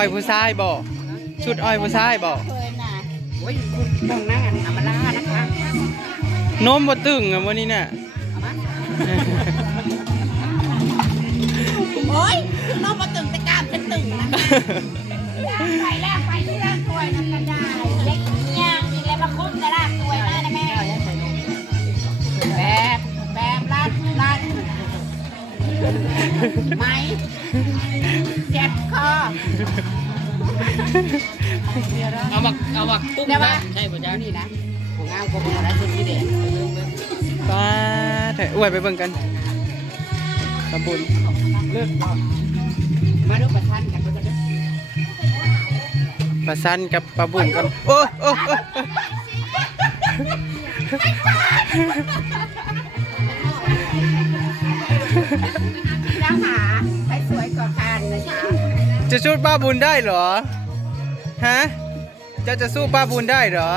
อ้อยผู้ชายบ่ชุดอ้อยผู้ชายบ่เคยน่ะโอ้ยคุณต้องนั่งอันอมรานะคะนมบ่ตึงอะวันนี้น่ะเอามาโอ้ยน้องมาตึงแต่กล้ามฉันตึงนะไปแล้วไปที่ร่างถวยนั่นกันได้เล็กย่างอีกแล้วมาคุ้มแต่ร่างถวยมานะแม่แบบแบบรัดรัดไหม เอาบักเอาบักตุ้มได้ปะได้ป่ะจ๊ะนี่นะผมงามกว่าผมได้ชุดนี้เด็ดป้าเถอะอวยไปเบิ่งกันตะบุญเลิกก่อนมาดูประชันกันเพื่อนประสันกับปลาบุญกันโอ้โอ้โอ้น้ำหาให้สวยกว่ากันนะคะจะสู้ป้าบุญได้เหรอ ฮะเจ้าจะสู้ป้าบุญได้เหรอ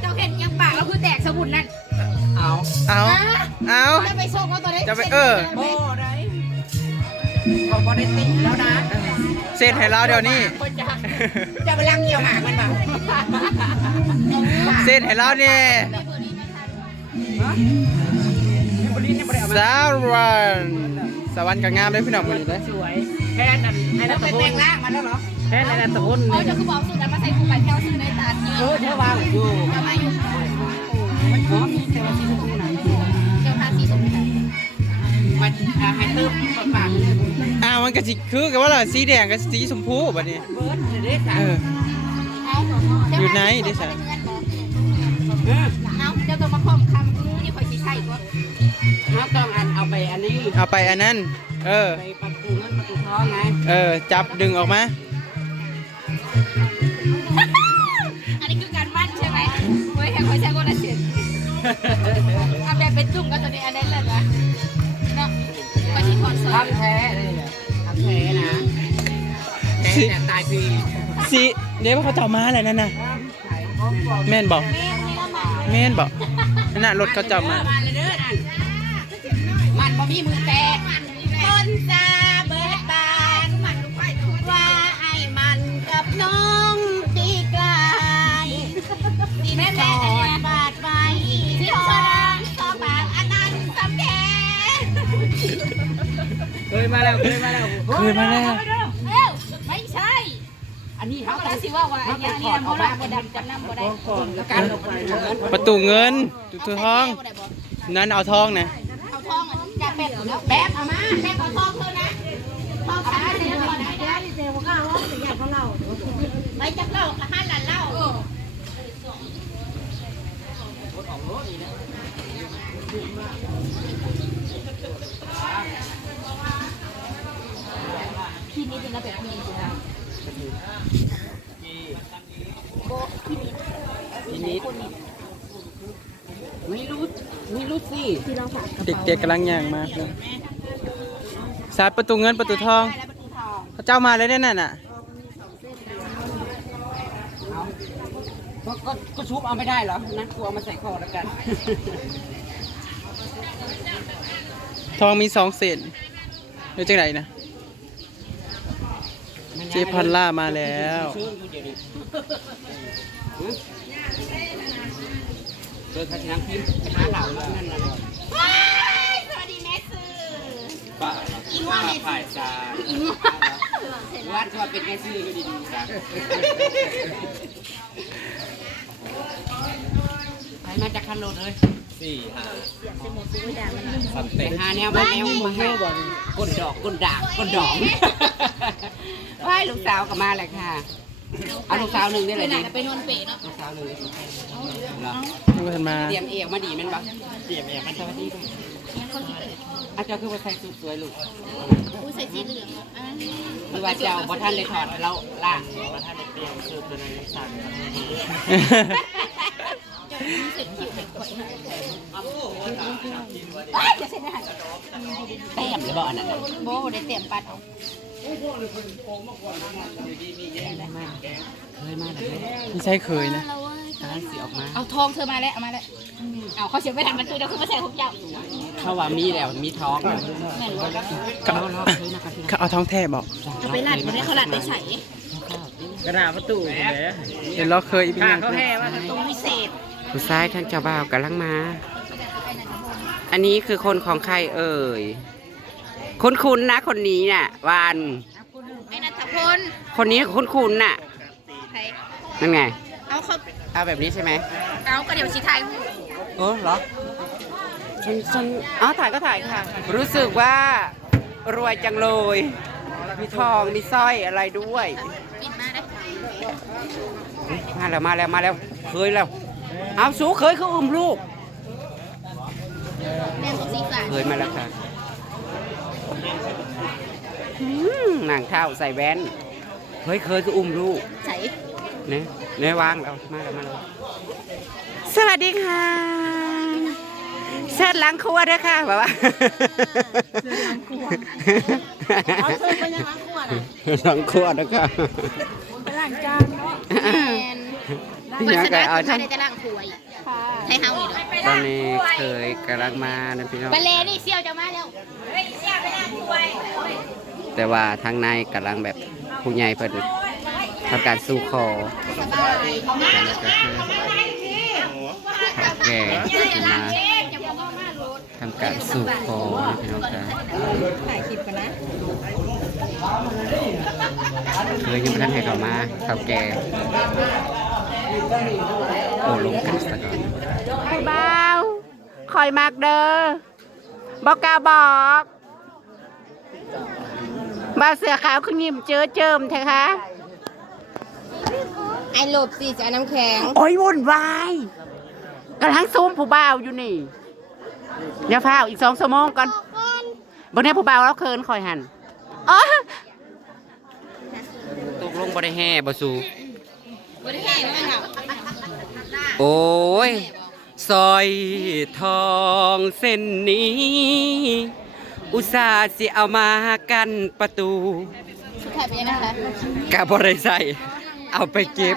เจ้าเห็นยังปากเราคือแตกสมุนนั่นเอาเอาเอาจะไปโชคว่าตัวนี้จะไปเออโบ้ได้ก็บริติแล้วนะเสร็จให้เราเดี๋ยวนี้คนจะจะไปล้างเกี่ยวหมากมันเปล่าเสร็จให้เราเนี่ยบริเนี่ยบริเอามาสาววันสวรรค์ก็งามเลยพี่น้องมื้อนี้เลยสวยแค่นั้นไอ้แล้นัวตเป็นพแปลลงร่างมาแล้วเหรอ แค่นั้นตะพลเขาจะคือบอกสุดแล้วมาใส่คู่กันแถวซื้อในตาเยเอออะเธอวางอยู่จะมาอยู่มันหอมมีแต่ว่าสีชมพูนะเจ้าทาสีสมุนมันให้เติมปากอ้าวมันก็สิคือกับว่าล่ะสีแดงกับสีชมพูบัดนี้เบิร์ดเด็ดเอออยู่ไหนดิฉันเอาเจ้าตัวมาคอมคำงูนี่คอยชี้ใช่ก็เขาต้องอันเอาไปอันนี้เอาไปอันนั้น เออไปประตูเงินประตูทองไงเออจับดึงออกมา อันนี้คือการมั่นใช่ไหมเว้ยแค่คอยใช้คนละเสียงทำแบบเป็นจุ่มก็ตัวนี้อันนั้นเลยนะเนาะไปที่คอนเสิร์ตทำแท้เลยทำแท้นะแท้แต่ตายฟรีสีเดี๋ยวเขาเจ้ามาอะไรนั่นน่ะแม่นบอกแม่นี่ละมันแม่นบอกนั่นน่ะรถเขาเจ้ามามันเลยเด้ออันมันบ่มีมือแตกคนซา เคยมาแล้วเคยมาแล้วเคยมาแล้ว เอ้าไม่ใช่ อันนี้เขาเขาก็ต้องสิว่าว่าไอ้ยาเนี่ยบ่ได้บ่ดำจำนำบ่ได้การลงไปเงินประตูเงินประตูทอง นั้นเอาทองนะเอาทองอะจะเป็ดแล้วแบกเอามาแบกเอาทองเธอนะทองขาเดียวได้ได้เดี๋ยวก็เอาสิอยากเขาเล่าไปจักเล่าห้าหลานเล่า ที่นี่เป็นระเบียบมีอยู่แล้วทีนี้ไม่รู้ไม่รู้สิเด็กๆกำลังย่างมาเลยสายประตูเงินประตูทองได้แล้วประตูทองเขาเจ้ามาเลยนั่นน่ะก็ก็ก็ชุบเอาไม่ได้เหรอนะกูเอามาใส่คอแล้วกัน ทองมีสองเศษหรือจังไหนนะเจพันล่ามาแล้วเดินทางน้ำพิมพ์หาเหล่าแล้วนั่นน่ะสวัสดีแม่สื่อป้าอีว่าแม่ายสื่อซาอีว่าเสร็จแล้ววัดว่าเป็นแม่ซื้อก็ดีๆจ้ะไปมาจากคันโลดเลย สี่ห้าไปหาแนวมาแนวมาให้ก้นดอกก้นด่างก้นดอกว่ายลูกสาวก็มาเลยค่ะเอาลูกสาวหนึ่งได้ไปเลยไหนดิน่ะไปนอนเปะเนาะลูกสาวหนึ่งดูกันมาเตรียมเอวมาดีแมันปะเตรียมเอวมาสวัสดีด้วยอาจารย์คือว่าใส่สุดสวยลูกอุ้ยใส่สีเหลืองอะหรือว่าเจ้าบ่ท่านเลยถอดเราล่างว่าท่านเตรียมซื้อตัวนั้นสั่ งเจ้าเสร็จคิวให้ข่อยเอ้ยจะเสร็จได้แต้มหรือบ่อันนั้นน่ะโบได้เตรียมปัดออกเคยมาเลยไม่ใช่เคยนะกำลังสิออกมาเอาทองเธอมาแล้วเอามาแล้วเอาเขาเสียไม่ทันมันตัวเดียวคือมาใส่ของเจ้าเขาว่ามีแล้วมีท้องแล้วแม่นบ่เขาเขาเอาท้องแท้บอกเอาไปหลัดบ่ได้เขาหลัดได้ใส่กระดาษประตูเลยเดี๋ยวเราเคยอีกข้าอย่างเขาแห่ว่าตรงวิเศษ ผู้ชายทั้งเจ้าบ่าวกำลังมา อันนี้คือคนของใครเอ่ย คุ้นๆนะคนนี้น่ะวานไอ้นัทพลคนนี้คุ้นๆน่ะใครนั่นไง เอาเขาเอาแบบนี้ใช่ไหมเอาก็เดี๋ยวชี้ไทยโอ้เหรอฉันฉันอ๋อถ่ายก็ถ่ายค่ะ รู้สึกว่ารวยจังเลย มีทองมีสร้อยอะไรด้วย ปิดมาได้ มาแล้วมาแล้วมาแล้วเคยแล้ว เอาสูเคยเขาอุ้มลูกแม่ของสีฟ้าเคยมาแล้วค่ะอืมนางเท้าใส่แว่นเคยเคยก็อุ้มลูกใส่เนี่ยเนี่ยวางแล้วมาแล้วมาแล้วสวัสดีค่ะเชิดหล้างครัวด้วยค่ะแบบว่าเอาเธอไปยังล้างขวดอะหล้างครัวด้วยค่ะ ไปล้างจานเนาะแมน พี่น้องก็เอาใช้ทั้งได้จะล้างถ้วยให้เฮานี่เด้อตอนนี้เคยกำลังมานะพี่น้องไปเลนี่เซี่ยวจะมาแล้วเฮ้ยเซี่ยวไปล้างถ้วยแต่ว่าทางในกำลังแบบผู้ใหญ่เพิ่นทำการสู้คอสบายก็คือแก่ขึ้นมาจะบอกว่ามาโรดทำการสู้คอนะพี่น้องค่ะถ่ายคลิปกันนะเคยยังไม่ทันให้เขามาเขาแก่ โอ้ลงกันสักก่อนผู้บ่าวคอยมากเด้อบอกกล้าบอกบ่าวเสือขาวคือยิ้มเจอเจิมเถอะคะไอ้หลบสิจะเอาน้ำแข็ง โอ้ยวุ่นวายกำลังซูมผู้บ่าวอยู่นี่อย่าพาวอีกสองชั่วโมงก่อนบนนี้ผู้บ่าวแล้วเคินคอยหันอ๋อ ตกลงบ่ได้แห่บ่สู บริแห้งไหมครับโอ้ยซอยทองเส้นนี้ อุตส่าห์สิเอามากันประตูสุดท้ายเป็นยังไงคะกะบ่ได้ใส่เอาไปเก็บ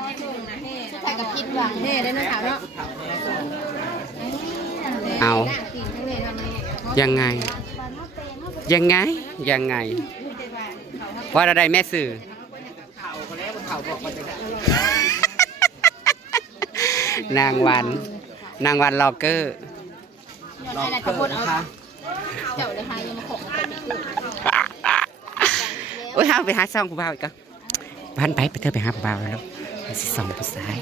สุดท้ายกับพิษหวังแน่ได้นะถามเนาะเอากินทั้งเลยทำนี่ยังไง ยังไง ยังไง ว่าอะไรแม่สื่อ นางวัน นางวันลอกเกอร์ไอ้นัทพลเอาเจ้าเลยหายังมาของมาเป็นคู่โอ้ยเอาไปหาซองผู้บ่าวอีกก็พันไปไปเธอไปหาผู้บ่าวแล้วไปสิส่องผู้ชาย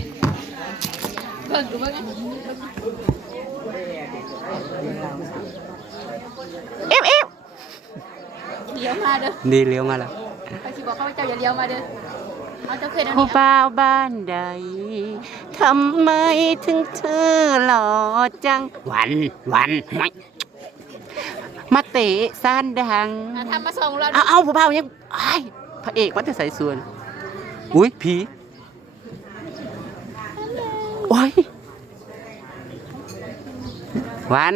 เบิ่งดูเบิ่งเอ๊ะเอ๊ะเลี้ยวมาเด้อนี่เลี้ยวมาแล้วเขาสิบอกเขาว่าเจ้าอย่าเลี้ยวมาเด้อ เอาเจ้าเคยนั่นผู้นี่บ่าวบ้านใดทำไมถึงเธอหล่อจังวันวันไม่มาเตะซ่านดังอะทำมาส่งเราเอาเอาผู้บ่าวยังไอ้ายพระเอกมันจะใส่ส่วน อุ้ยผีโอ้ยวัน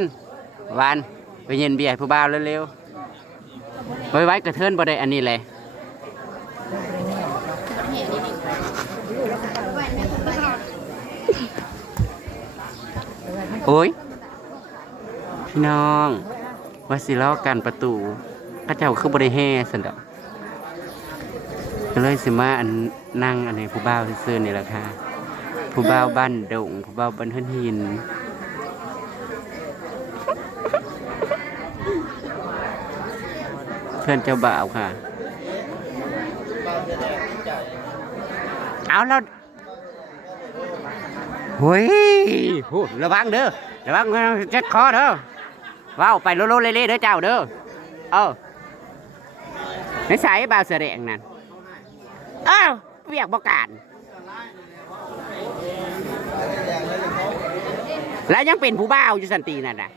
วันไปเย็นเบียร์ให้ผู้บ่าวเร็วๆไว้ไว้กระเทินบ่ได้อันนี้เลย โอ้ย พี่น้องว่าสิล้อกันประตูเข้าเจ้าคือบริแห่สันดอกก็เลยสิมาอันนั่งอันนี้ผู้บ่าวซื่อนี่แหละค่ะ ผู้บ่าวบ้านดงผู้บ่าวบ้านเฮือนหินเพื่อนเจ้าบ่าวค่ะ เอาแล้ว เฮ้ยโหระวังเด้อ ระวังเจ็ดคอเด้อว้าวไปโลโลเล่ๆเด้อเจ้าเด้อ เออในสายบาวเสอแดงนั่น เอ้าเวียกบอกการแล้วยังเป็นผู้บ่าอยู่สันตินั่นนะ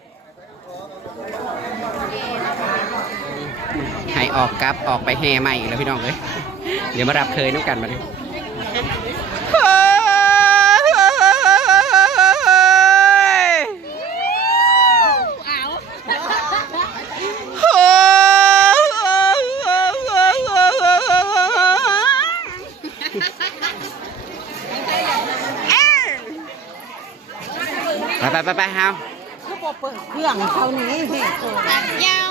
ให้ออกกลับออกไปแห่ใหม่อีกแล้วพี่น้องเอ้ยเดี๋ยวมารับเคยน้ำกันมาดิ ไปไปเฮาเครื่องเขานี้ตัดยาว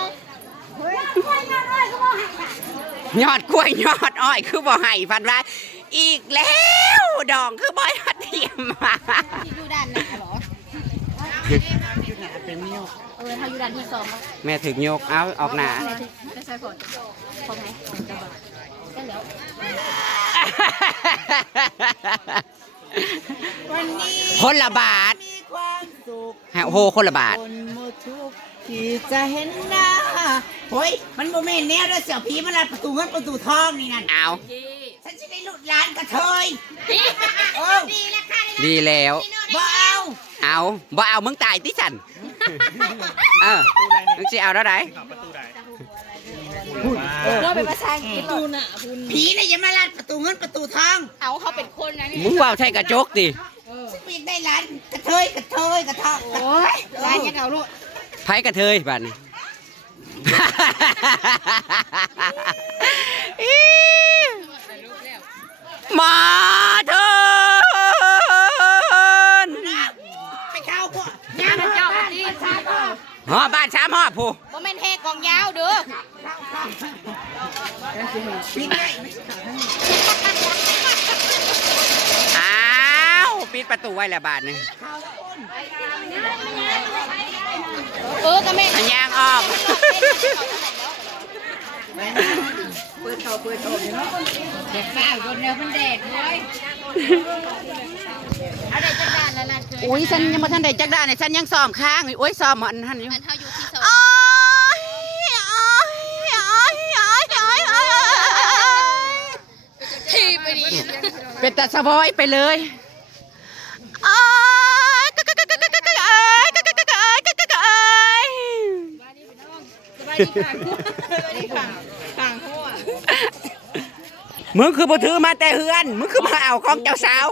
ยอดกล้วยยอดอ้อยคือบ่ให้พันว่าอีกแล้วดองคือบ่ยอดเทียมมาที่อยู่ด้านหน้าเหรอเออเขาอยู่ด้านที่สองแม่ถึงยกเอาออกหน้าจะใส่ผลของไหนก็แล้ว วันนี้คนละบาท มีความสุขฮะโอ้โหคนละบาท คนหมดทุกข์ที่จะเห็นหน้าเฮ้ยมันโมเมนต์แนวด้วยเสี่ยวผีมันลัดประตูเงินประตูทองนี่นั่นเอา ฉันจะได้หลุดร้านกระเทยโอ้ดีแล้วค่ะดีแล้ว บ่เอาเอาบ่เอามึงตายติสันเออมึงสิเอาแล้วไหนเราเป็นภาษาอังกฤษตูน่ะผีน่ะอย่ามาลัดประตูเงินประตูทองเอาเขาเป็นคนนะนี่มึงเว่าใช่กระจกดิฉันไม่อยากได้ร้านกระเทยกระเทยกระทองโอ้ยร้านยังเอาลูกไผกระเทยบัดนี้อีมาเถินไปเข้าพวกย่างเจ้าดีชาต่อฮอบ้านช้ามฮอผู้บ่แม่นเฮกองยาวเด้อปิดได้ อ้าวปิดประตูไว้แล้วบาทนี่เออก็แม่นอันยางออกเด็กสาวคนเดียวมันแดดเลยอะไรจังด้านแล้วล่ะเคยอุ้ยฉันยังมาทันได้จักได้เนี่ยฉันยังซ้อมค้างอยู่อุ้ยซ้อมมันทันอยู่มันเท่าอยู่ที่สอง โอ้ ไปดิเป็นตาสะบอยไปเลยอ้ยกะกกะกะกะกะกะเอ้ยกะกกะกะเอ้ยกะกะกะเอ้ยสบายดีค่ะสบายดีค่ะต่างหัวมึงคือบ่ถือมาแต่เฮือน มึงคือมาเอาของเจ้าสาว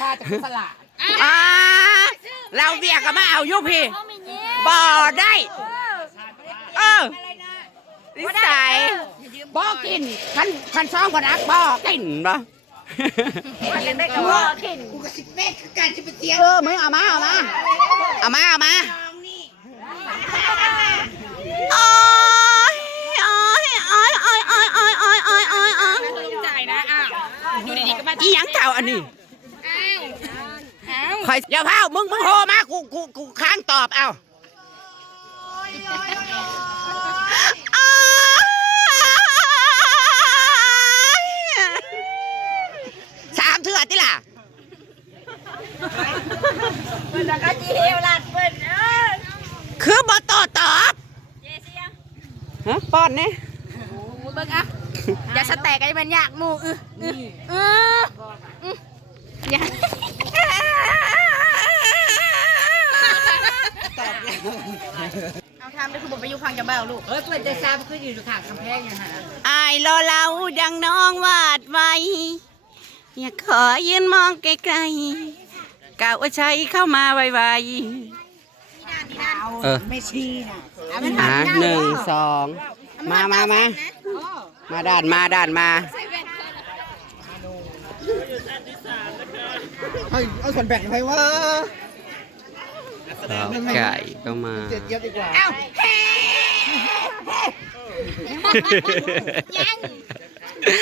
ข้าจะสละอ่าเราเบียกก็มาเอายู่พี่บ่ได้ เออนิสัย บ่กินคันคันซองบ่รักบ่กินบ่ว่ากูกับสิบแม่คือการจะไปเตียงเออมึงเอามาเอามาเอามาเอามาน้องนี่โอ้ยโอ้ยโอ้ยโอ้ยโอ้ยโอ้ยโอ้ยโอ้ยโอ้ยโอ้ยจ่ายนะอ้าวอยู่ดีๆก็มาอีหยังเก่าอันนี้อ้าวอ้าวคอยอย่าเผามึงมึงโทรมากูกูกูค้างตอบเอา ติล่ะแล้วก็จีเฮวลาดเปิ้นเออคือบอตอตอบเจเสียฮะป้อนเนี่ยเบิ่งอะอย่าสแต็กไอ้มันยากหมู่อืออืออืออืออย่าเอาทำได้คือบอกไปอยู่ข้างจะเบ้าลูกเออเปิดใจซ้ำขึ้นอยู่ข้างกำแพงอย่างนั้นอายรอเราดังน้องวาดไว้ อยากขอยืนมองไกลๆกล่าวว่าใช้เข้ามาไวๆเออไม่ชี้นะอะหนึ่งสองมามามามาด้านมาด้านมาเอาส่วนแบ่งให้ว่าไก่ก็มาเจ็ดเย็บดีกว่าเอาเฮ้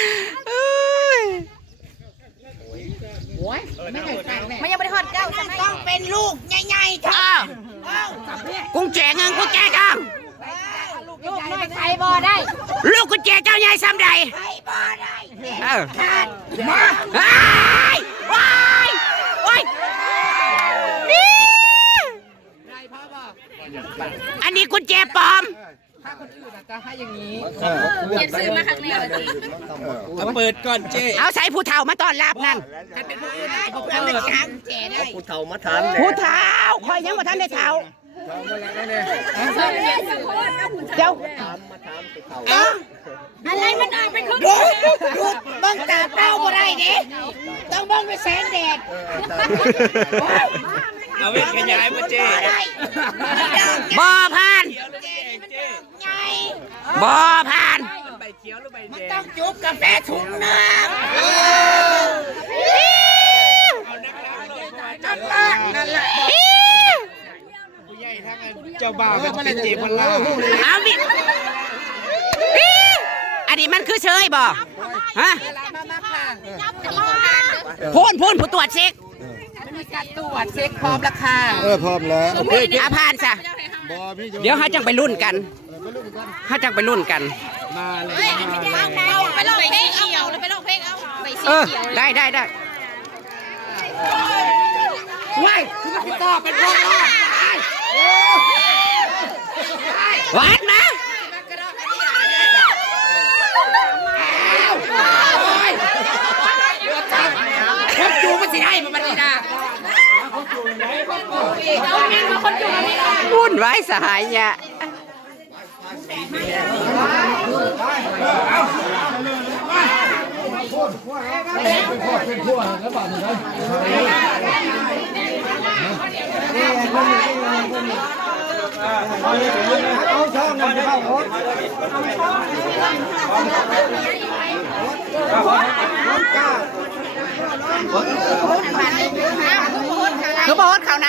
ยังมันยังไม่ได้ทอดเก้าใช่ไหมต้องเป็นลูกใหญ่ๆเถอะอ้าวกุ้งแจงังกุ้งแจจังลูกน้อยใครบ่ได้ ลูกกุ้งแจเจ้าใหญ่ซ้ำใดใครบ่ได้เออขาดมาว้ายว้ายว้ายนี่อันนี้กุญแจปลอม เก็บซื้อมาครั้งนี้จริงเอาเปิดก่อนเจ๊เอาใส่ผู้เฒ่ามาต้อนรับนั่นเพื่อนเป็นช้างแก่ได้ผู้เฒ่ามาทานเลยผู้เฒ่าคอยยังมาทันได้เฒ่าเจ้าอะไรมันออกไปขึ้นดูดูบังตาเป้าบ่ได้เด้ต้องบังด้วยแสงแดดเอาไปขยายมาเจ๊บ่ได้ บ่ผ่านใหญ่บ่ผ่านมันต้องจุบกาแฟถุงน้ำนั่นแหละนั่นแหละจ้าบ่าวมันเป็นเจมันล่าเอาบิอันนี้มันคือเชยบ่ฮะพูนพูนผู้ตรวจเช็คตรวจเช็คพร้อมราคาเออพร้อมแล้วอาพานซะบอพี่เดี๋ยวเขาจังไปรุ่นกัน เขาจังไปรุ่นกัน มาเลยไปลองเพลงเอาเอาไปลองเพลงเอาไปสีเออ เขียวได้ได้ได้ว้ายคือมันติดต่อเป็นพวกรอดหวานนะคนจูมันสิได้มันบันนี้นะวุ่นไว้สหายเนี่ย คือบอกว่าเขาไหน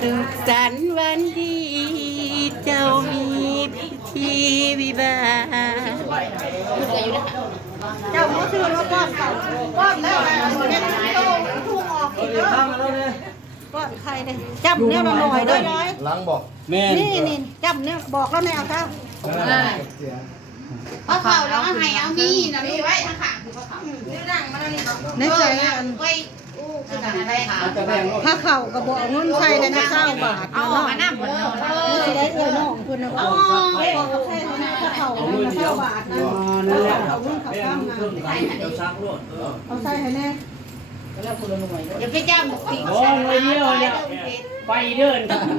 สุขสันต์วันดีเจ้ามีพิธีวิวาเจ้าเขาชื่อว่าก้อนเก่าก้อนแล้วนะเน็ตโตทุ่งออกอีกแล้วก้อนใครเนี่ยจับเนี่ยมาหน่อยด้ไหมหลังบอกนี่นี่จับเนี่ยบอกแล้วเนี่ยเอา เท้าเอาเขาแล้วเอาให้เอามีนะมีไว้ทั้งขาคือเขาในใจอัน ไว้อู้คือกันอะไรค่ะถ้าเข่าก็บอกเงินใส่เลยนะเก้าบาทเอาเนาะมาหน้าหมดเนาะนี่สิได้เอ้ยน้องคุณนะบอกบอกกับแค่นี้ถ้าเข่าเนี่ยเก้าบาทนะเอาเงินเขาข้ามมาเอาใส่ให้แน่อย่าไปจ้าหมกปีก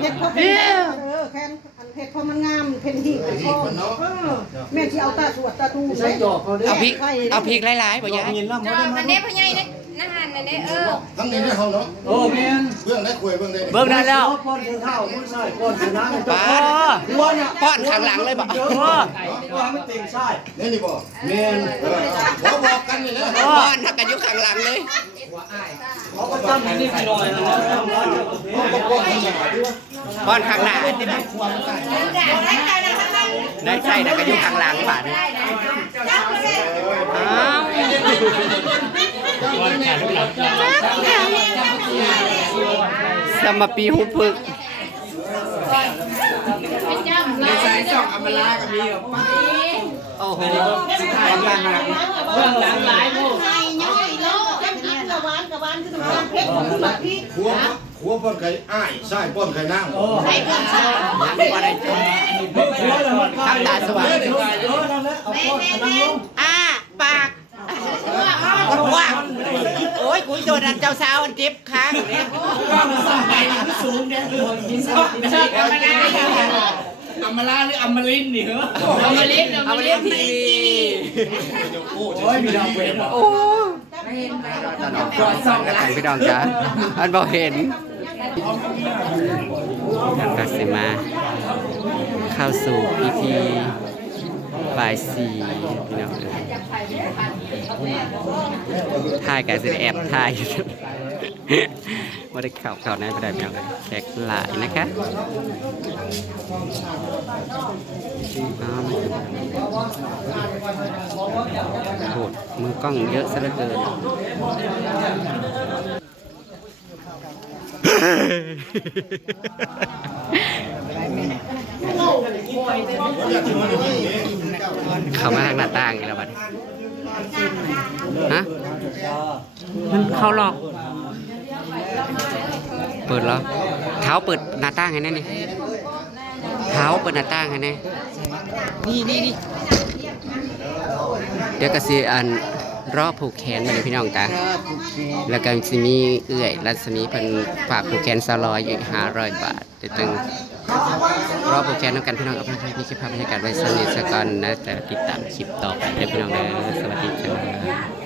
เฮ็ดพอเป็นเออแค่ อันเฮ็ดพอมันงามเพ็นหีบพอแม่ที่เอาตาสวดตาตูใส่เอาพริกเอาพริกหลายๆบ่ยายจอมันเด้พ่อใหญ่เด้นั่นหันนั่นเด้เออทั้งนี้ได้เขาเนาะโอ้แมนเบื้องได้คุยเบื้องได้เบิ่งได้แล้วป้อนคือข้าวมือใส่ป้อนคือน้ำป้าป้อนข้างหลังเลยบ่ว่าไม่ติ่งใช่นี่นี่บอกเมนเออบอกบอกกันนี่นะป้อนทักกันอยู่ข้างหลังเลยเขาก็ตั้งนี่ไปหน่อยนะป้อนข้างห น้าได้ใช่นะก็อยู่ข้างหลังบานี้อ้าวสมปีหุบพึกโอ้โหเรื่องหลังหลายลูกไข่ย่อยโลกกินกะหวานกะหวานคือน้ำตาลเพชรของบักพี่ ขัวขัวป้อนไข่อ้ายใช่ป้อนไข่นั่งว่าได้จบทำตาสว่างเออนั่นแหละเอาป้อนนั่งลงอ่าปากว้าวโอ้ยกูโดนอันเจ้าสาวอันเจ็บค้างอยู่เนี่ยสูงเนี่ยอำมาลาหรืออำมาลินนี่เหรอเอามาเลี้ยงเอามาเลี้ยงทีวีโอ้ยมีดาวเวทโอ้สองกันพี่น้องจ้าอันบอกเห็น นันกัสิมา เข้าสู่พิธีบ่ายสี่พี่น้องเอ้ยถ่ายกันสิแอบถ่ายไม่ได้เข้าเข้าในไม่ได้พี่น้องเอ้ยแขกหลายนะคะโหดมือกล้องเยอะซะเหลือเกิน เขามาทางหน้าต่างอีกแล้วบัดนี้ฮะมันเขาหลอก เปิดแล้วเท้าเปิดหน้าต่างให้แน่นี่เท้าเปิดหน้าต่างให้แน่นี่นี่นี่ดี๋ยวก็สิอัน รอบผูกแขนมาเลยพี่น้องจ้ะแล้วก็สิมีเอื้อยรัศมีเพิ่นฝากผูกแขนซาลอยอยู่500บาทเดี๋ยวจึงรอบผูกแขนนำกันพี่น้องเอาไปให้พี่คลิปภาพบรรยากาศไว้สนิทซะก่อนนะแต่ติดตามคลิปต่อไปเด้อพี่น้องเด้อสวัสดีจ้า